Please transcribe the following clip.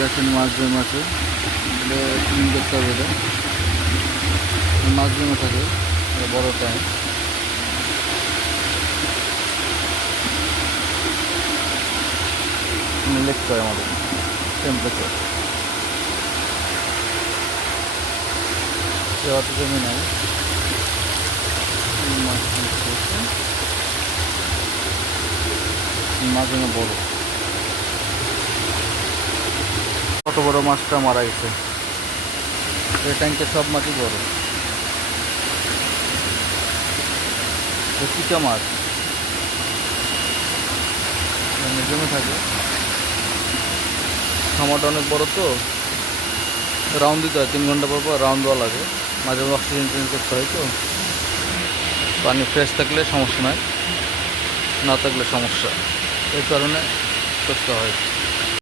দেখেন মাছ জমে আছে, এটা ক্লিন করতে হবে। এটা মাছ জমে থাকে বড় ট্যাঙ্ক। লিখতে হয় আমাদের টেম্পারেচার, অত জমি নাই। মাছ জমে বড়, কত বড় মাছটা মারা গেছে। এই ট্যাঙ্কে সব মাছই বড়। চিকা মাছ জমে থাকে। খামারটা অনেক বড় তো, রাউন্ড দিতে হয়, 3 ঘন্টা পর পর রাউন্ড দেওয়া লাগে। মাঝে মাঝে অক্সিজেন চেঞ্জ করতে হয়। তো পানি ফ্রেশ থাকলে সমস্যা নয়, না থাকলে সমস্যা, এই কারণে করতে হয়।